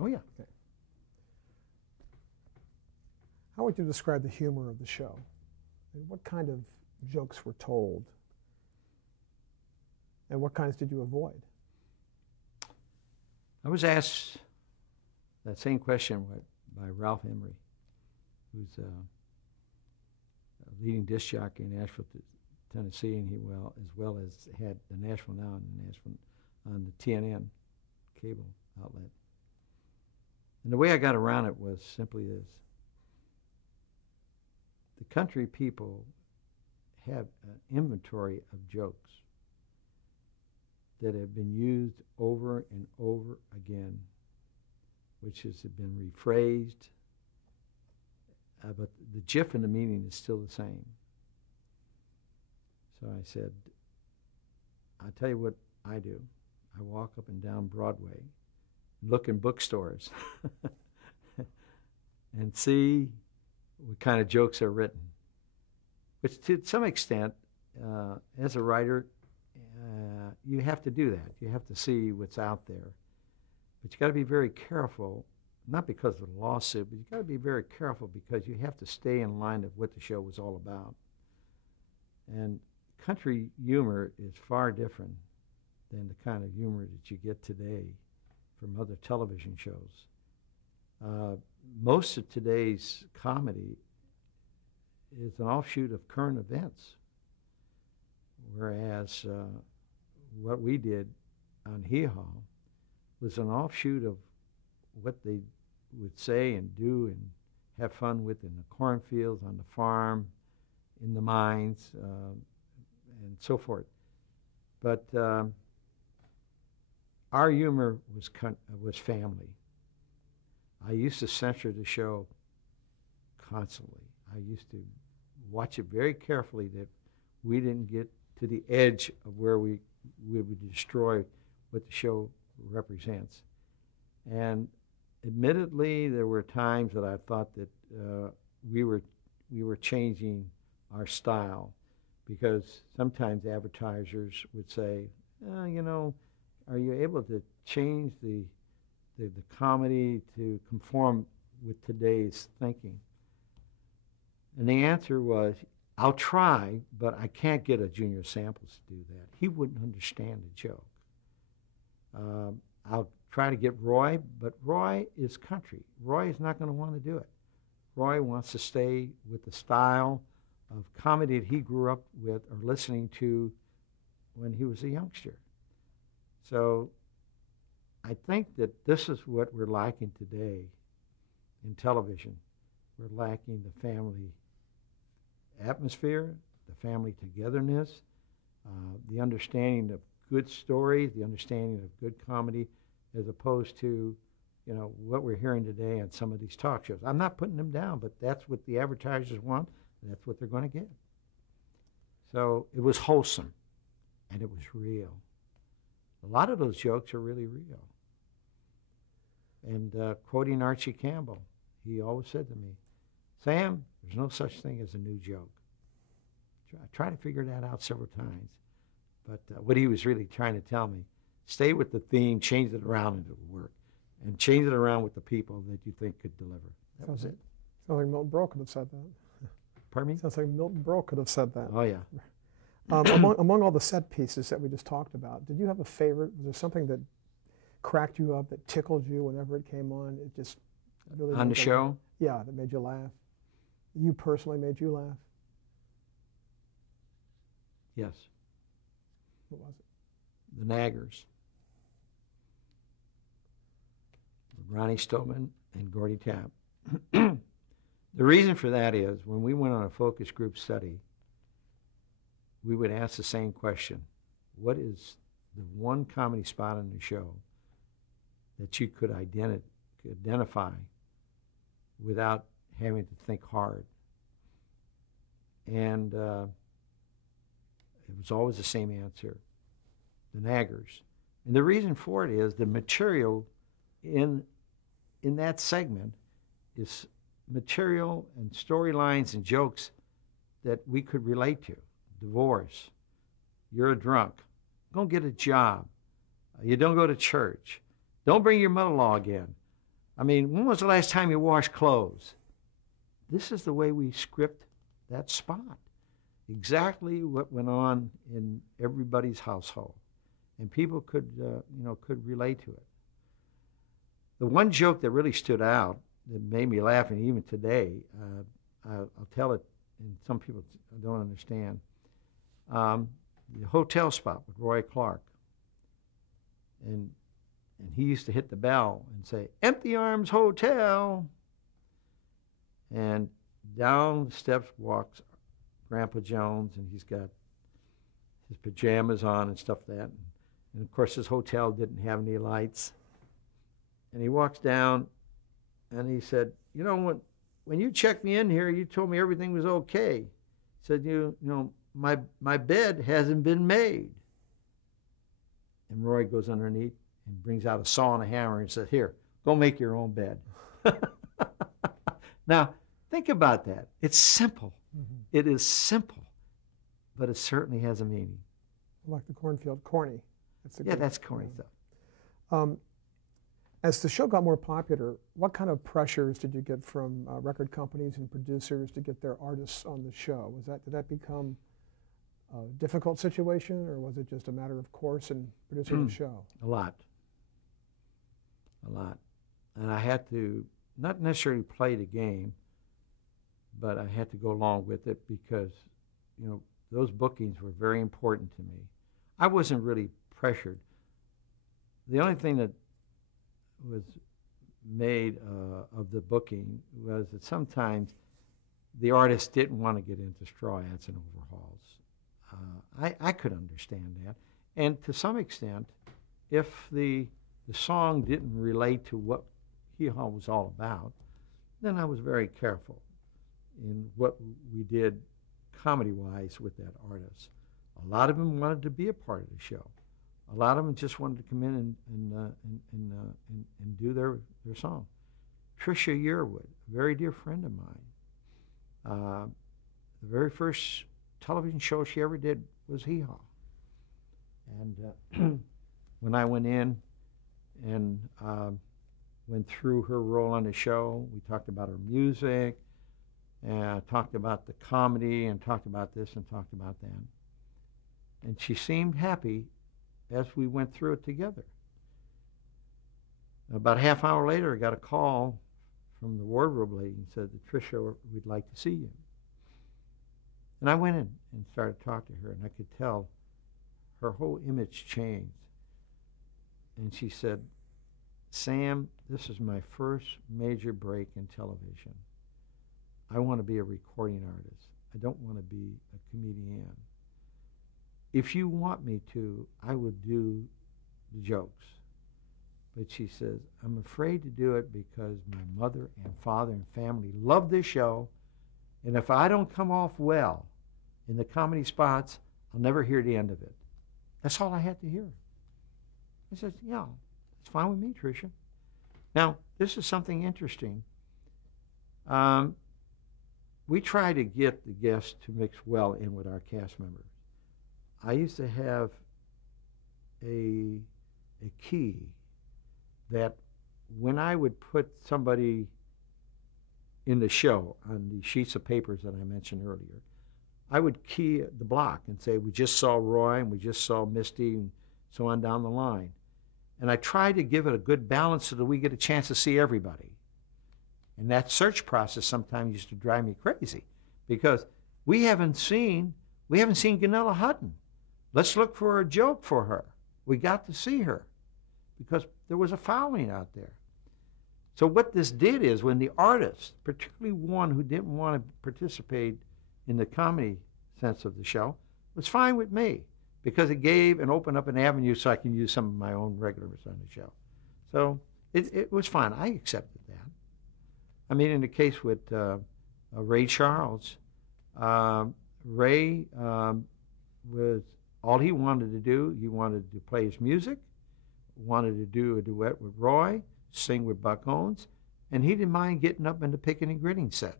Oh, yeah. Okay. How would you describe the humor of the show? And what kind of jokes were told? And what kinds did you avoid? I was asked that same question by Ralph Emery, who's a leading disc jockey in Nashville, Tennessee, and he as well as had the Nashville Now and Nashville on the TNN cable outlet. And the way I got around it was simply this. The country people have an inventory of jokes that have been used over and over again, which has been rephrased, but the gif and the meaning is still the same. So I said, I'll tell you what I do. I walk up and down Broadway, look in bookstores, and see what kind of jokes are written. Which to some extent, as a writer, you have to do that. You have to see what's out there. But you got to be very careful, not because of the lawsuit, but you got to be very careful because you have to stay in line of what the show was all about. And country humor is far different than the kind of humor that you get today from other television shows. Most of today's comedy is an offshoot of current events, whereas what we did on Hee Haw was an offshoot of what they would say and do and have fun with in the cornfields, on the farm, in the mines, and so forth. But our humor was family. I used to censor the show constantly. I used to watch it very carefully that we didn't get to the edge of where we would destroy what the show represents. And admittedly, there were times that I thought that we were changing our style, because sometimes advertisers would say, you know, are you able to change the comedy to conform with today's thinking? And the answer was, I'll try, but I can't get a Junior Samples to do that. He wouldn't understand the joke. I'll try to get Roy, but Roy is country. Roy is not going to want to do it. Roy wants to stay with the style of comedy that he grew up with or listening to when he was a youngster. So I think that this is what we're lacking today in television. We're lacking the family atmosphere, the family togetherness, the understanding of good stories, the understanding of good comedy, as opposed to, you know, what we're hearing today on some of these talk shows. I'm not putting them down, but that's what the advertisers want, and that's what they're going to get. So it was wholesome, and it was real. A lot of those jokes are really real. And quoting Archie Campbell, he always said to me, Sam, there's no such thing as a new joke. I tried to figure that out several times. But what he was really trying to tell me, stay with the theme, change it around, and it will work. And change it around with the people that you think could deliver. That was it. Sounds like Milton Berle could have said that. Pardon me? Sounds like Milton Berle could have said that. Oh, yeah. Among all the set pieces that we just talked about, did you have a favorite? Was there something that cracked you up, that tickled you whenever it came on? It just really on the show? Yeah, that made you laugh. You personally made you laugh? Yes. What was it? The Naggers. Ronnie Stolman and Gordy Tapp. The reason for that is when we went on a focus group study, we would ask the same question. What is the one comedy spot on the show that you could identify without having to think hard? And it was always the same answer, the Naggers. And the reason for it is the material in that segment is material and storylines and jokes that we could relate to. Divorce, you're a drunk, go get a job, you don't go to church, don't bring your mother-in-law again, I mean, when was the last time you washed clothes? This is the way we script that spot. Exactly what went on in everybody's household. And people could, could relate to it. The one joke that really stood out that made me laugh, and even today, I'll tell it, and some people don't understand. The hotel spot with Roy Clark. And he used to hit the bell and say, "Empty Arms Hotel." And down the steps walks Grandpa Jones, and he's got his pajamas on and stuff like that. And of course, his hotel didn't have any lights. And he walks down, and he said, "You know, when you checked me in here, you told me everything was okay." He said, "You know, my bed hasn't been made." And Roy goes underneath and brings out a saw and a hammer and says, "Here, go make your own bed." Now, think about that. It's simple. Mm-hmm. It is simple, but it certainly has a meaning. Like the cornfield, corny. That's corny stuff. As the show got more popular, what kind of pressures did you get from record companies and producers to get their artists on the show? Did that become a difficult situation, or was it just a matter of course in producing the show? A lot. And I had to not necessarily play the game, but I had to go along with it because, those bookings were very important to me. I wasn't really pressured. The only thing that was made of the booking was that sometimes the artist didn't want to get into straw hats and overhauls. I could understand that. And to some extent, if the song didn't relate to what Hee Haw was all about, then I was very careful in what we did comedy-wise with that artist. A lot of them wanted to be a part of the show. A lot of them just wanted to come in and do their song. Trisha Yearwood, a very dear friend of mine. The very first television show she ever did was Hee Haw. And when I went in and went through her role on the show, we talked about her music, and talked about the comedy, and talked about this and talked about that. And she seemed happy as we went through it together. About a half hour later, I got a call from the wardrobe lady and said, "Tricia, we'd like to see you." And I went in and started to talk to her, and I could tell her whole image changed. And she said, "Sam, this is my first major break in television. I want to be a recording artist. I don't want to be a comedian. If you want me to, I would do the jokes." But she says, "I'm afraid to do it because my mother and father and family love this show, and if I don't come off well in the comedy spots, I'll never hear the end of it." That's all I had to hear. I said, "Yeah, it's fine with me, Tricia." Now, this is something interesting. We try to get the guests to mix well in with our cast members. I used to have a key that when I would put somebody in the show on the sheets of papers that I mentioned earlier, I would key the block and say, we just saw Roy and we just saw Misty and so on down the line. And I try to give it a good balance so that we get a chance to see everybody. And that search process sometimes used to drive me crazy because we haven't seen Ganella Hutton. Let's look for a joke for her. We got to see her because there was a following out there. So what this did is when the artist, particularly one who didn't want to participate in the comedy sense of the show, was fine with me because it gave and opened up an avenue so I can use some of my own regulars on the show. So it was fine. I accepted that. I mean, in the case with Ray Charles, Ray was all he wanted to do. He wanted to play his music, wanted to do a duet with Roy, sing with Buck Owens, and he didn't mind getting up in the picking and gritting set,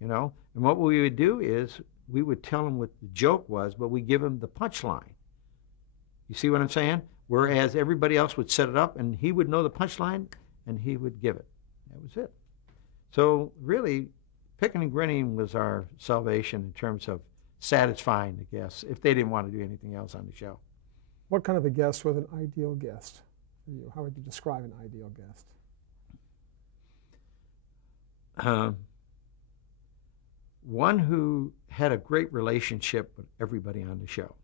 And what we would do is we would tell him what the joke was, but we give him the punchline. You see what I'm saying? Whereas everybody else would set it up, and he would know the punchline, and he would give it. That was it. So really, picking and grinning was our salvation in terms of satisfying the guests if they didn't want to do anything else on the show. What kind of a guest was an ideal guest for you? How would you describe an ideal guest? One who had a great relationship with everybody on the show.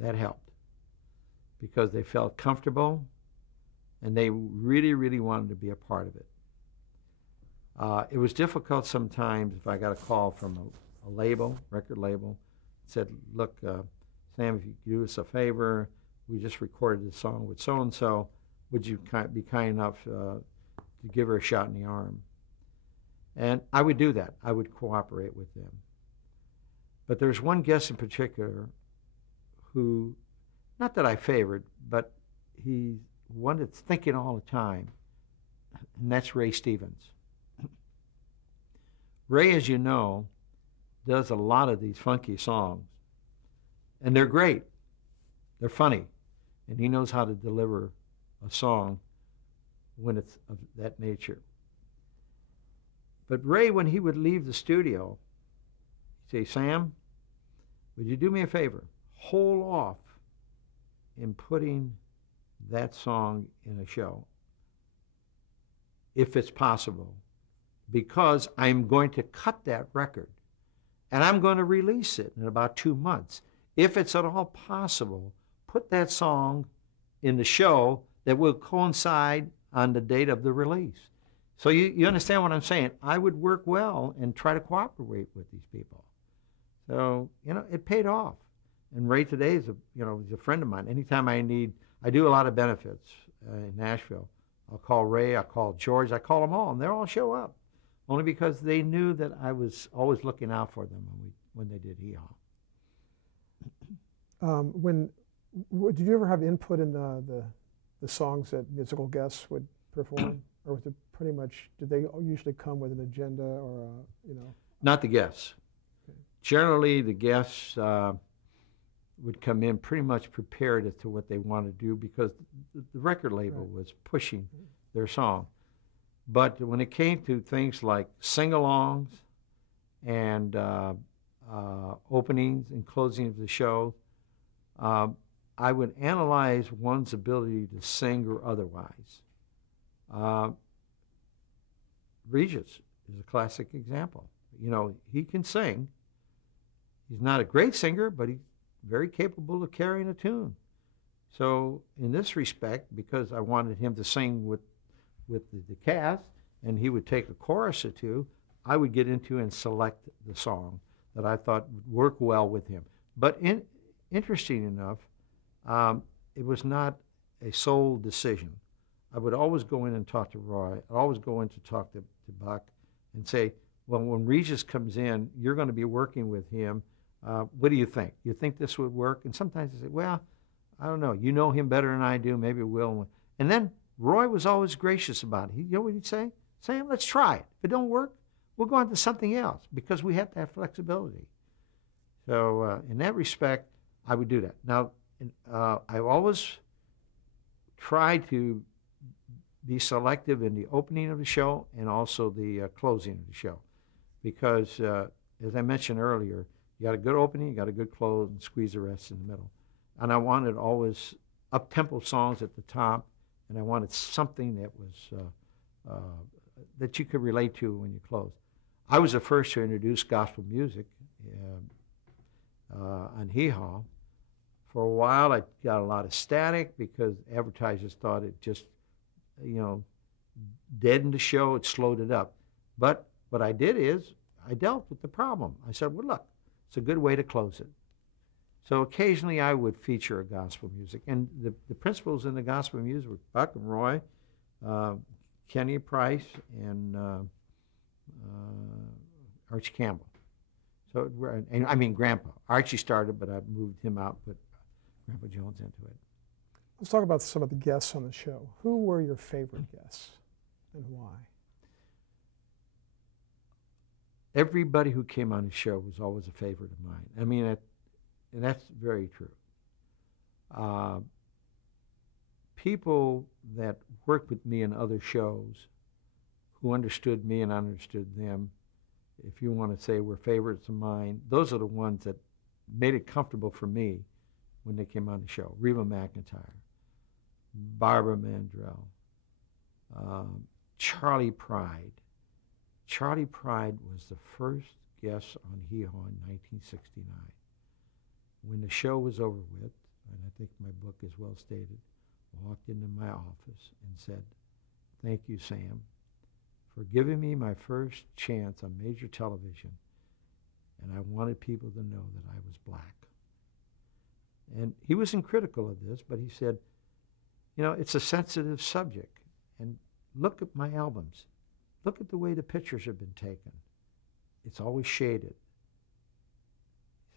That helped because they felt comfortable and they really, really wanted to be a part of it. It was difficult sometimes if I got a call from a label, record label, said, look, Sam, if you could do us a favor, we just recorded a song with so-and-so, would you be kind enough to give her a shot in the arm? And I would do that. I would cooperate with them. But there's one guest in particular who, not that I favored, but he's one that's thinking all the time, and that's Ray Stevens. Ray, as you know, does a lot of these funky songs, and they're great. They're funny, and he knows how to deliver a song when it's of that nature. But Ray, when he would leave the studio, he'd say, Sam, would you do me a favor? Hold off in putting that song in a show, if it's possible, because I'm going to cut that record, and I'm going to release it in about 2 months. If it's at all possible, put that song in the show that will coincide on the date of the release. So you understand what I'm saying? I would work well and try to cooperate with these people. So, it paid off. And Ray today is he's a friend of mine. Anytime I do a lot of benefits in Nashville. I'll call Ray, I'll call George, I call them all, and they all show up. Only because they knew that I was always looking out for them when they did hee-haw. Did you ever have input in the songs that musical guests would perform? Or was it pretty much, did they usually come with an agenda or, Not the guests. Okay. Generally, the guests would come in pretty much prepared as to what they want to do because the record label was pushing their song. But when it came to things like sing-alongs and openings and closings of the show, I would analyze one's ability to sing or otherwise. Regis is a classic example. He can sing. He's not a great singer, but he's very capable of carrying a tune. So in this respect, because I wanted him to sing with the cast, and he would take a chorus or two, I would get into and select the song that I thought would work well with him. But interesting enough, it was not a sole decision. I would always go in and talk to Roy. I'd always go in to talk to Buck and say, well, when Regis comes in, you're going to be working with him. What do you think? You think this would work? And sometimes they say, well, I don't know. You know him better than I do. Maybe it will. And then Roy was always gracious about it. You know what he'd say? Sam, let's try it. If it don't work, we'll go on to something else because we have to have flexibility. So in that respect, I would do that. Now, I've always tried to be selective in the opening of the show and also the closing of the show because, as I mentioned earlier, you got a good opening, you got a good close, and squeeze the rest in the middle. And I wanted always up-tempo songs at the top, and I wanted something that was that you could relate to when you close. I was the first to introduce gospel music on Hee Haw. For a while, I got a lot of static because advertisers thought it just, deadened the show, it slowed it up. But what I did is I dealt with the problem. I said, well, look, it's a good way to close it. So occasionally I would feature a gospel music. And the principals in the gospel music were Buck and Roy, Kenny Price, and Archie Campbell. So, Grandpa. Archie started, but I moved him out, put Grandpa Jones into it. Let's talk about some of the guests on the show. Who were your favorite guests and why? Everybody who came on the show was always a favorite of mine. And that's very true. People that worked with me in other shows, who understood me and understood them, if you want to say were favorites of mine, those are the ones that made it comfortable for me when they came on the show. Reba McEntire, Barbara Mandrell, Charlie Pride. Charlie Pride was the first guest on Hee Haw in 1969. When the show was over with, and I think my book is well stated, walked into my office and said, "Thank you, Sam, for giving me my first chance on major television, and I wanted people to know that I was black." And he wasn't critical of this, but he said, you know, it's a sensitive subject, and look at my albums. Look at the way the pictures have been taken. It's always shaded.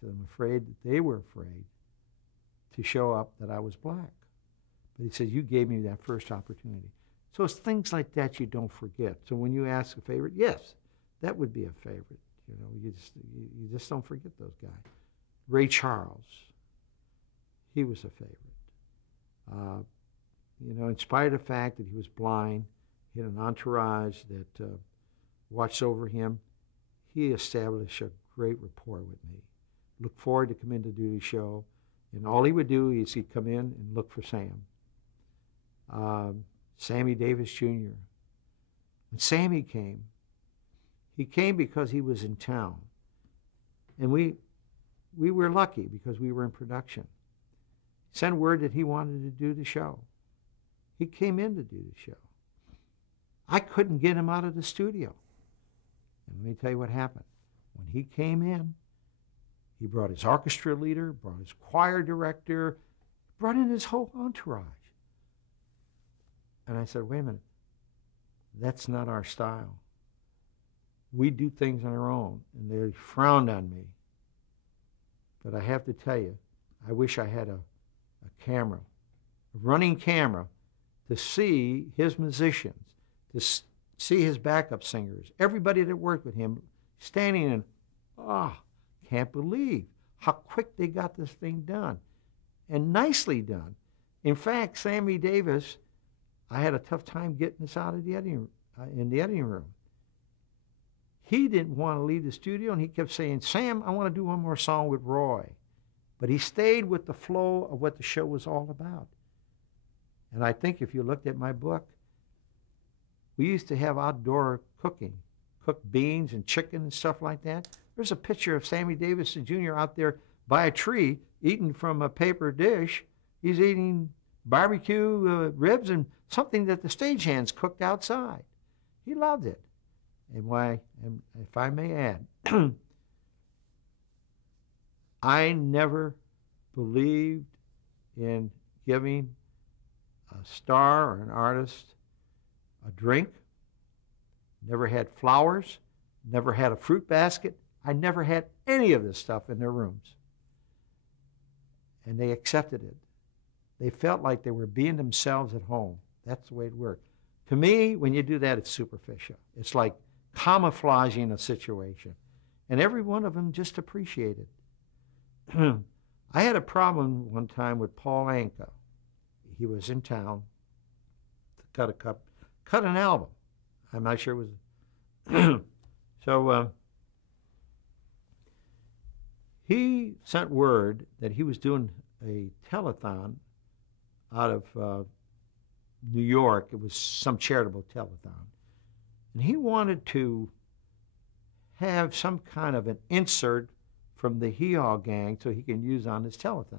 He said, I'm afraid that they were afraid to show up that I was black. But he said, you gave me that first opportunity. So it's things like that you don't forget. So when you ask a favorite, yes, that would be a favorite. You know, you just don't forget those guys. Ray Charles, he was a favorite. You know, in spite of the fact that he was blind, he had an entourage that watched over him, he established a great rapport with me. Looked forward to coming to do the show, and all he would do is he'd come in and look for Sam. Sammy Davis Jr. When Sammy came, he came because he was in town. And we were lucky because we were in production. Sent word that he wanted to do the show. He came in to do the show. I couldn't get him out of the studio. And let me tell you what happened. When he came in, he brought his orchestra leader, brought his choir director, brought in his whole entourage. And I said, wait a minute, that's not our style. We do things on our own, and they frowned on me. But I have to tell you, I wish I had a camera, a running camera, to see his musicians, to see his backup singers, everybody that worked with him standing and, can't believe how quick they got this thing done, and nicely done. In fact, Sammy Davis, I had a tough time getting this out of the editing, in the editing room. He didn't want to leave the studio, and he kept saying, Sam, I want to do one more song with Roy. But he stayed with the flow of what the show was all about. And I think if you looked at my book, we used to have outdoor cooking, cooked beans and chicken and stuff like that. There's a picture of Sammy Davis Jr. out there by a tree eating from a paper dish. He's eating barbecue ribs and something that the stagehands cooked outside. He loved it. And if I may add, I never believed in giving a star or an artist a drink, never had flowers, never had a fruit basket. I never had any of this stuff in their rooms. And they accepted it. They felt like they were being themselves at home. That's the way it worked. To me, when you do that, it's superficial. It's like camouflaging a situation. And every one of them just appreciated. I had a problem one time with Paul Anka. He was in town to cut an album. I'm not sure it was. So he sent word that he was doing a telethon out of New York. It was some charitable telethon. And he wanted to have some kind of an insert from the Hee Haw gang so he can use on his telethon.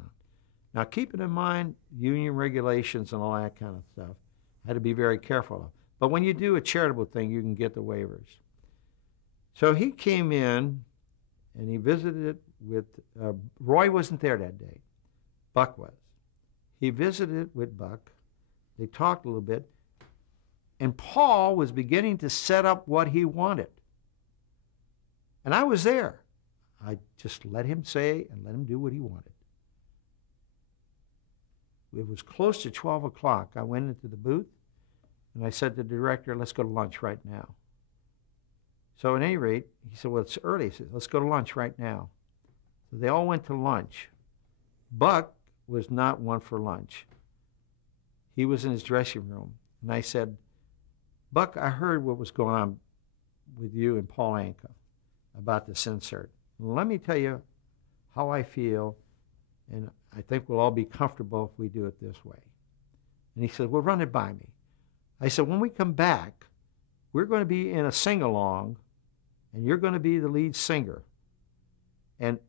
Now, keeping in mind union regulations and all that kind of stuff, I had to be very careful of. But when you do a charitable thing, you can get the waivers. So he came in and he visited with, Roy wasn't there that day. Buck was. He visited with Buck. They talked a little bit. And Paul was beginning to set up what he wanted. And I was there. I just let him say and let him do what he wanted. It was close to 12 o'clock. I went into the booth, and I said to the director, let's go to lunch right now. So at any rate, he said, well, it's early. He said, let's go to lunch right now. So they all went to lunch. Buck was not one for lunch. He was in his dressing room, and I said, Buck, I heard what was going on with you and Paul Anka about this insert. Let me tell you how I feel, and I think we'll all be comfortable if we do it this way. And he said, well, run it by me. I said, when we come back, we're going to be in a sing-along, and you're going to be the lead singer. And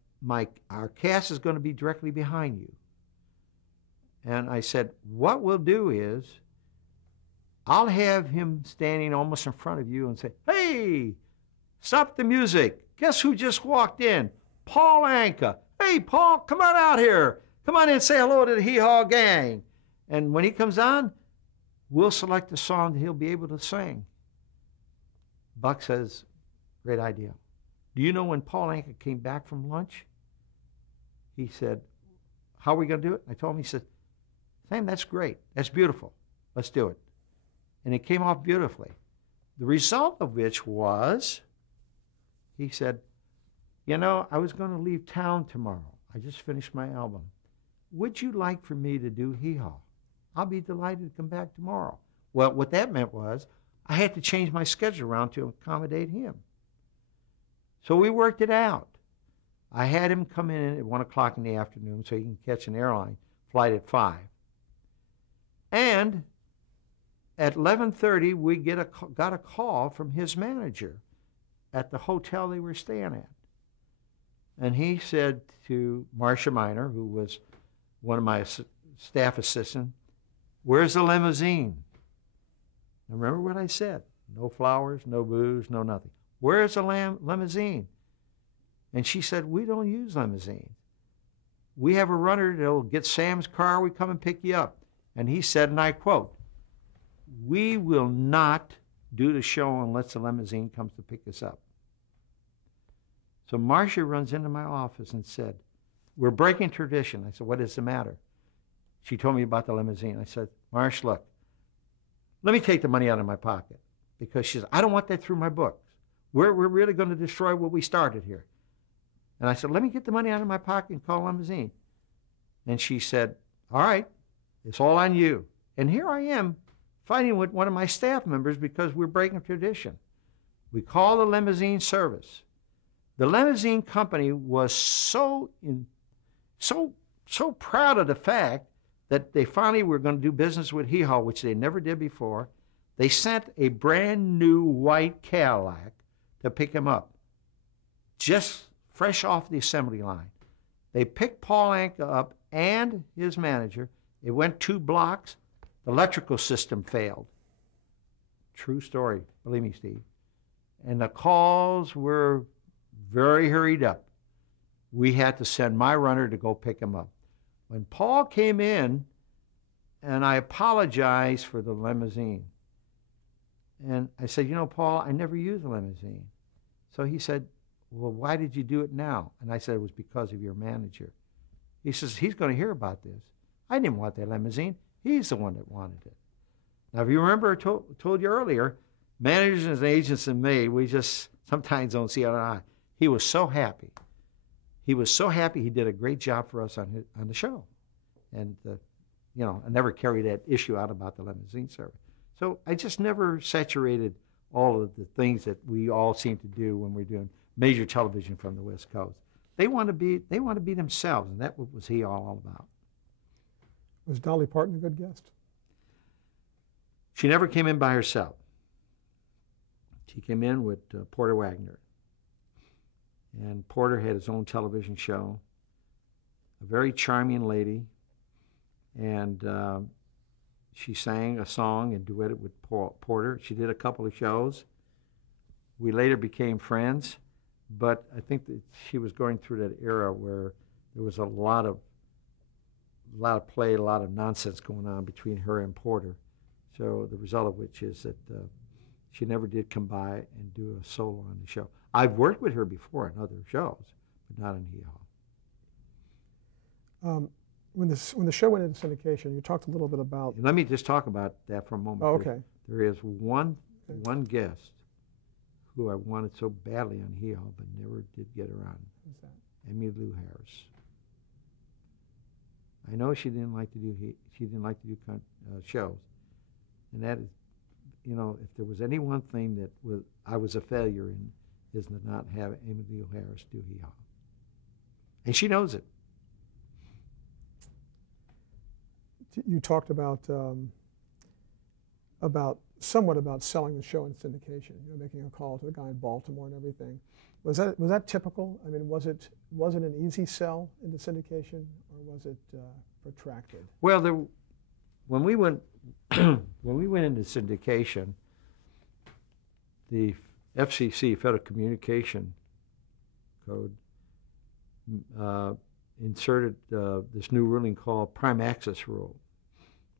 our cast is going to be directly behind you. And I said, what we'll do is I'll have him standing almost in front of you and say, hey, stop the music. Guess who just walked in? Paul Anka. Hey, Paul, come on out here. Come on in and say hello to the Hee Haw Gang. And when he comes on, we'll select a song that he'll be able to sing. Buck says, great idea. Do you know when Paul Anka came back from lunch? He said, how are we going to do it? I told him, he said, Sam, that's great. That's beautiful. Let's do it. And it came off beautifully. The result of which was, he said, you know, I was going to leave town tomorrow. I just finished my album. Would you like for me to do Hee Haw? I'll be delighted to come back tomorrow. Well, what that meant was I had to change my schedule around to accommodate him. So we worked it out. I had him come in at 1 o'clock in the afternoon so he can catch an airline flight at 5. And at 11:30, we got a call from his manager at the hotel they were staying at. And he said to Marcia Miner, who was one of my staff assistants, where's the limousine? Now remember what I said. No flowers, no booze, no nothing. Where's the limousine? And she said, we don't use limousines. We have a runner that'll get Sam's car, we come and pick you up. And he said, and I quote, we will not do the show unless the limousine comes to pick us up. So Marcia runs into my office and said, we're breaking tradition. I said, what is the matter? She told me about the limousine. I said, Marcia, look, let me take the money out of my pocket. Because she said, I don't want that through my books. We're really going to destroy what we started here. And I said, let me get the money out of my pocket and call a limousine. And she said, all right, it's all on you. And here I am fighting with one of my staff members because we're breaking tradition. We call the limousine service. The limousine company was so proud of the fact that they finally were going to do business with Hee Haw, which they never did before. They sent a brand new white Cadillac to pick him up, just fresh off the assembly line. They picked Paul Anka up and his manager. It went 2 blocks. The electrical system failed. True story, believe me, Steve. And the calls were very hurried up. We had to send my runner to go pick him up. When Paul came in, and I apologized for the limousine. And I said, you know, Paul, I never used a limousine. So he said, well, why did you do it now? And I said, it was because of your manager. He says, he's going to hear about this. I didn't want that limousine. He's the one that wanted it. Now, if you remember, I told you earlier, managers and agents and me, we just sometimes don't see eye to eye. He was so happy. He was so happy he did a great job for us on the show. And, you know, I never carried that issue out about the limousine service. So I just never saturated all of the things that we all seem to do when we're doing major television from the West Coast. They want to be themselves, and that was Hee Haw all about. Was Dolly Parton a good guest? She never came in by herself. She came in with Porter Wagner. And Porter had his own television show, a very charming lady, and she sang a song and duetted with Porter. She did a couple of shows. We later became friends, but I think that she was going through that era where there was a lot of play, a lot of nonsense going on between her and Porter. So the result of which is that she never did come by and do a solo on the show. I've worked with her before in other shows, but not in Hee Haw. When the show went into syndication, you talked a little bit about... Let me just talk about that for a moment. Oh, okay. There is one guest who I wanted so badly on Hee Haw, but never did get around. Who's that? Emmylou Harris. I know she didn't like to do shows. And that is, you know, if there was any one thing that I was a failure in, is to not have Amy Lee Harris do Hee Haw. And she knows it. You talked about somewhat about selling the show in syndication. You know, making a call to the guy in Baltimore and everything. Was that typical? I mean, was it an easy sell into syndication, or was it protracted? Well, when we went into syndication, the FCC, Federal Communication Code, inserted this new ruling called prime access rule,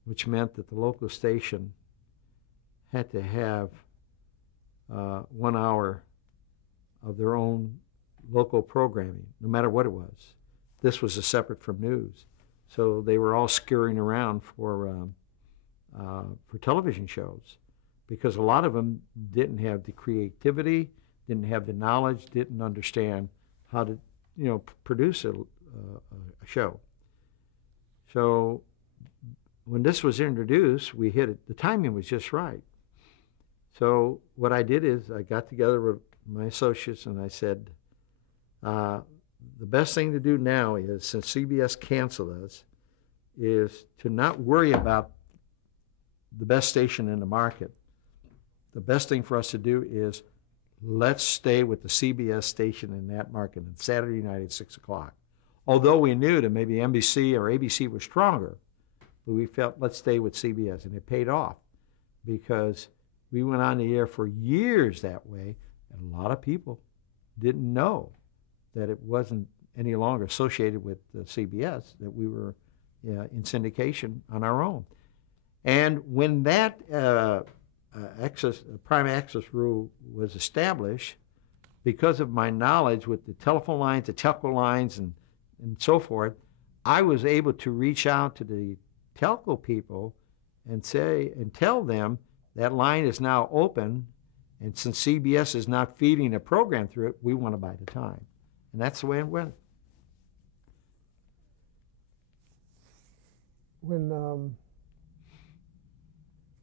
which meant that the local station had to have 1 hour of their own local programming, no matter what it was. This was a separate from news. So they were all scurrying around for television shows, because a lot of them didn't have the creativity, didn't have the knowledge, didn't understand how to, you know, produce a show. So when this was introduced, we hit it. The timing was just right. So what I did is I got together with my associates and I said, the best thing to do now is, since CBS canceled us, is to not worry about the best station in the market. The best thing for us to do is let's stay with the CBS station in that market on Saturday night at 6 o'clock. Although we knew that maybe NBC or ABC was stronger, but we felt let's stay with CBS, and it paid off because we went on the air for years that way, and a lot of people didn't know that it wasn't any longer associated with CBS, that we were in syndication on our own. And when that prime access rule was established, because of my knowledge with the telephone lines, the telco lines, and so forth, I was able to reach out to the telco people and say and tell them that line is now open, and since CBS is not feeding a program through it, we want to buy the time. And that's the way it went.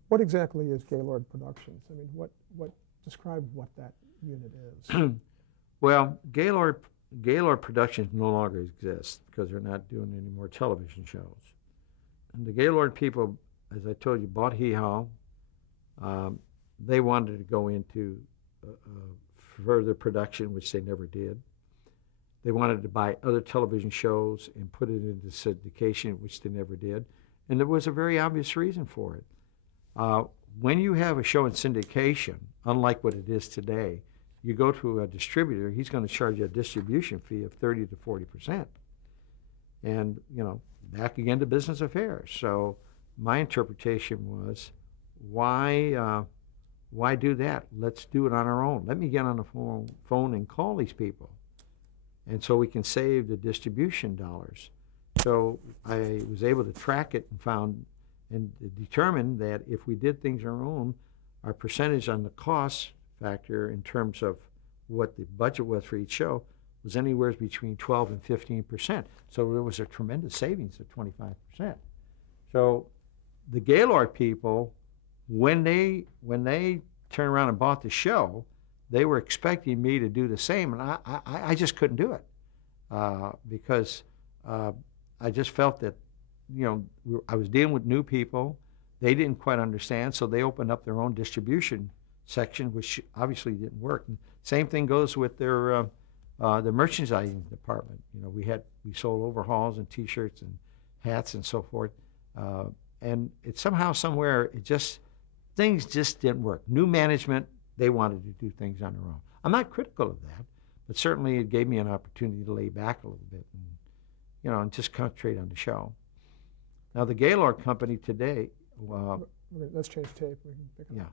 What exactly is Gaylord Productions? I mean, describe what that unit is. Well, Gaylord Productions no longer exists because they're not doing any more television shows. And the Gaylord people, as I told you, bought Hee Haw. They wanted to go into further production, which they never did. They wanted to buy other television shows and put it into syndication, which they never did. And there was a very obvious reason for it. When you have a show in syndication, unlike what it is today, you go to a distributor, he's going to charge you a distribution fee of 30 to 40%. And, you know, back again to business affairs. So my interpretation was, why do that? Let's do it on our own. Let me get on the phone and call these people. And so we can save the distribution dollars. So I was able to track it and found and determined that if we did things our own, our percentage on the cost factor in terms of what the budget was for each show was anywhere between 12 and 15%. So there was a tremendous savings of 25%. So the Gaylord people, when they turned around and bought the show, they were expecting me to do the same, and I just couldn't do it because I just felt that, you know, I was dealing with new people. They didn't quite understand, so they opened up their own distribution section, which obviously didn't work. And same thing goes with their the merchandising department. You know, we sold overhauls and T-shirts and hats and so forth, and it somehow, somewhere, things just didn't work. New management, they wanted to do things on their own. I'm not critical of that, but certainly it gave me an opportunity to lay back a little bit and, you know, and just concentrate on the show. Now, the Gaylord company today, let's change tape. We can pick up. Yeah.